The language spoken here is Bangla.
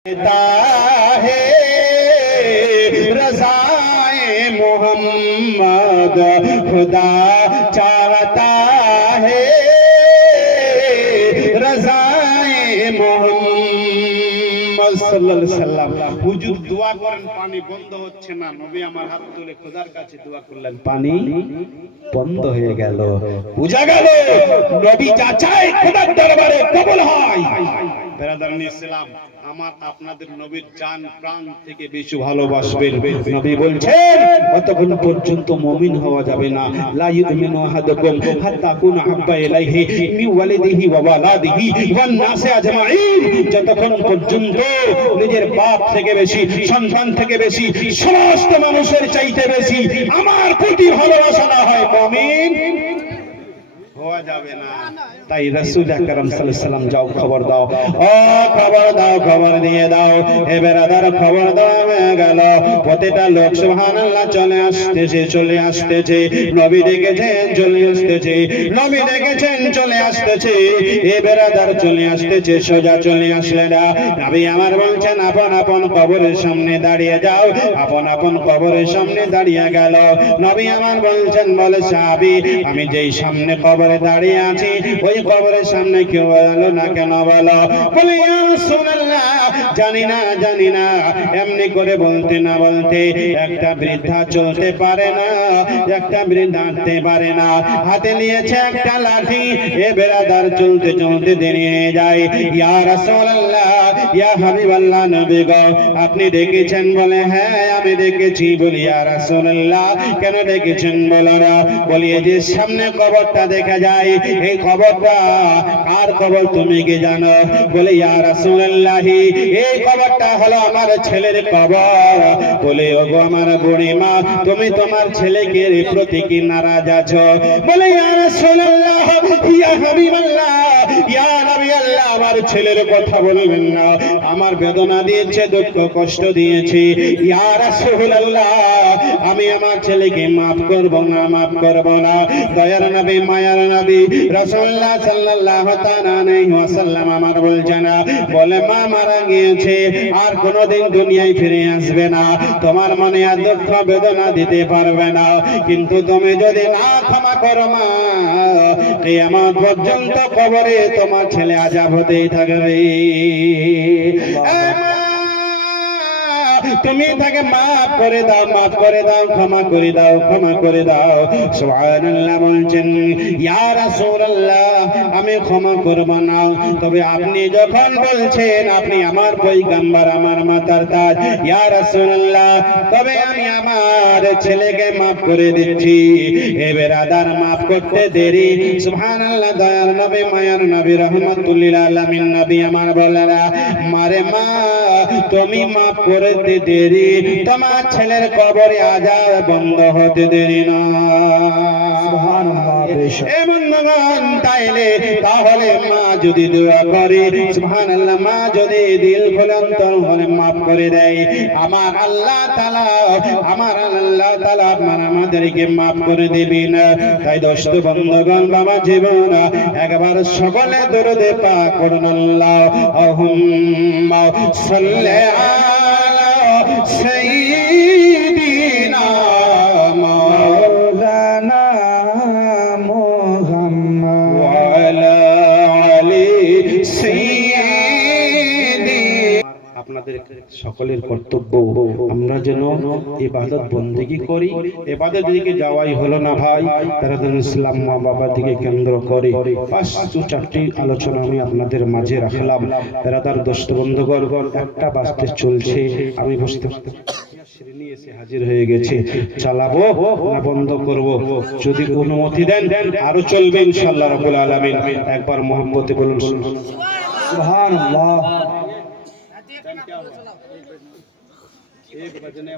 है रजाए मोहम्मद खुदा चाहता है रजाए মোহাম্মদ সাল্লাল্লাহু আলাইহি সাল্লাম হুজুর দোয়া করেন পানি বন্ধ হচ্ছে না নবী আমার হাত তুলে খোদার কাছে দোয়া করলেন পানি বন্ধ হয়ে গেল বুঝা গেল নবী যা চায় খোদার দরবারে কবুল হয় বেরাদারানি ইসলাম আমার আপনাদের নবীর জান প্রাণ থেকে বেশি ভালোবাসবেন নবী বলছেন কতক্ষণ পর্যন্ত মুমিন হওয়া যাবে না। লা ইউমিনু আহাদুকুম হাত্তা কুনা হাব্বা ইলাইহি মি ওয়ালিদিহি ওয়া ওয়ালাদিহি ওয়ান নাসি আজমাইন। যতক্ষণ পর্যন্ত নিজের বাপ থেকে বেশি, সন্তান থেকে বেশি, সমস্ত মানুষের চাইতে বেশি আমার প্রতি ভালোবাসা না হয়, মুমিন তাই রাসূল আকরাম সাল্লাম যাও, খবর দাও। ও, খবর দাও, খবর দিয়ে দাও। এ বেরাদার, খবর দাও হয়ে গেল। প্রতিটা লোক সুবহানাল্লাহ চলে আসতেছে চলে আসতেছে। নবী দেখেছেন চলে আসতেছে। নবী দেখেছেন চলে আসতেছে। এ বেরাদার চলে আসতেছে, সোজা চলে আসলে না। নবী আমার বলছেন, আপন আপন কবরের সামনে দাঁড়িয়ে যাও। আপন আপন কবরের সামনে দাঁড়িয়ে গেল। নবী আমার বলছেন, বলে সাহাবী, আমি যেই সামনে কবরে দাঁড়িয়ে আছি, ওই কবরের সামনে কেউ এলো না কেন বলো? বলে জানি না জানি না, এমনি করে বলতে না বলতে একটা বৃদ্ধা চলতে পারে না, একটা বৃদ্ধা হাঁটতে পারে না। হাতে নিয়েছে একটা লাঠি, এ বেড়াদার চলতে চলতে দেরিয়ে যায়। ইয়া রাসূলুল্লাহ ইয়া হাবিবাল্লাহ নবী আপনি দেখেছেন বলে হ্যাঁ আমি দেখেছি বলি, ইয়া রাসূলুল্লাহ, কেন দেখেছেন বলো না? বলি যে সামনে কবরটা দেখা যায়, এই কবরটা কার কবর তুমি কি জানো? বলে, ইয়া রাসূলুল্লাহ, এই কবরটা হলো আমার ছেলের কবর। বলে, ওগো আমার বুড়ি মা তুমি তোমার ছেলেকে প্রতি কি নারাজ আছো? বলে, ইয়া রাসূলুল্লাহ, ইয়া হাবিবাল্লাহ আমার ছেলের কথা বলবেন না। আমার বেদনা দিয়েছে, দুঃখ কষ্ট দিয়েছে। আমি আমার ছেলেকে করব না করব না। দয়ার নবী, মায়ার নবী আমার বলে, মা মারা গিয়েছে, আর কোনোদিন দুনিয়ায় ফিরে আসবে না। তোমার মনে আর দুঃখ, বেদনা দিতে পারবে না। কিন্তু তুমি যদি না ক্ষমা করো মা, কিয়ামত পর্যন্ত কবরে তোমার ছেলে আজাব হতেই থাকবে। তুমি তাকে মাফ করে দাও, মাফ করে দাও, ক্ষমা করে দাও, ক্ষমা করে দাও। সুবহানাল্লাহ বলছেন, ইয়া রাসূলুল্লাহ, আমি ক্ষমা করব না। তবে আপনি যখন বলছেন, আপনি আমার পয়গম্বর, আমার মাতার তাজ, ইয়া রাসূলুল্লাহ, তবে আমি আমার ছেলেকে মাফ করে দিচ্ছি। এ বেরাদার, মাফ করতে দেরি। সুবহানাল্লাহ দয়ার নবী, মায়ার নবী, রহমাতুল্লিল আলামিন নবী, আমার বলেরা, মারে মা, তুমি মাফ করে দে দেরি। তোমার ছেলের কবরে আজাব বন্ধ হতে দেরি না। তাইলে তাহলে মা যদি দোয়া করে সুবহানাল্লাহ মা যদি দিল খুলে অন্তর হলে মাফ করে দেয়। আমার আল্লাহ তাআলা আমার আল্লাহ তাআলা আপনার আমাদেরকে মাফ করে দিবেন। তাই দোস্ত বন্ধগণ বাবা জীবন একবার সকলে দরুদে পাক করুন আল্লাহ। আহুম্মা সাল্লি আলা sahi আপনাদের সকলের কর্তব্য। আমরা যেন ইবাদত বন্দেগি করি। এবাদত দিকে যাওয়াই হলো না ভাই। তারা যেন ইসলাম মা বাবার দিকে কেন্দ্র করে। পাঁচ চারটি আলোচনা আমি আপনাদের মাঝে রাখলাম। তারা তার দোস্ত বন্ধুগণ, একটা বাঁচতে চলছে। আমি বুঝতে শ্রেণি এসে হাজির হয়ে গেছে। চালাবো না বন্ধ করব? যদি অনুমতি দেন, আরও চলবে ইনশাআল্লাহ একবার মোহাম্মতে বলুন। সুবহানাল্লাহ। एक बजने